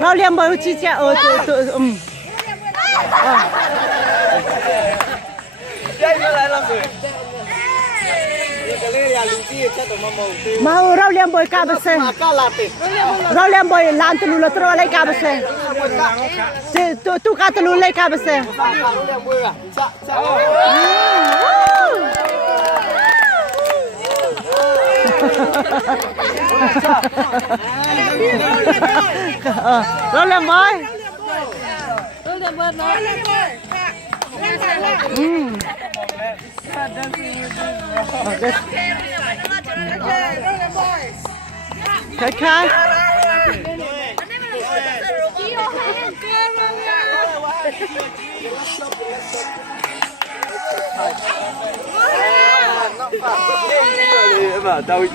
เราเลี้ยงบ่จีเจ้ามาเราเลี้ยงบ่กาบเซเราเลี้ยงบ่ลานตลุลตรอะไรกาบเซtu kata lu lek ka bese lo lem boy okay Đâu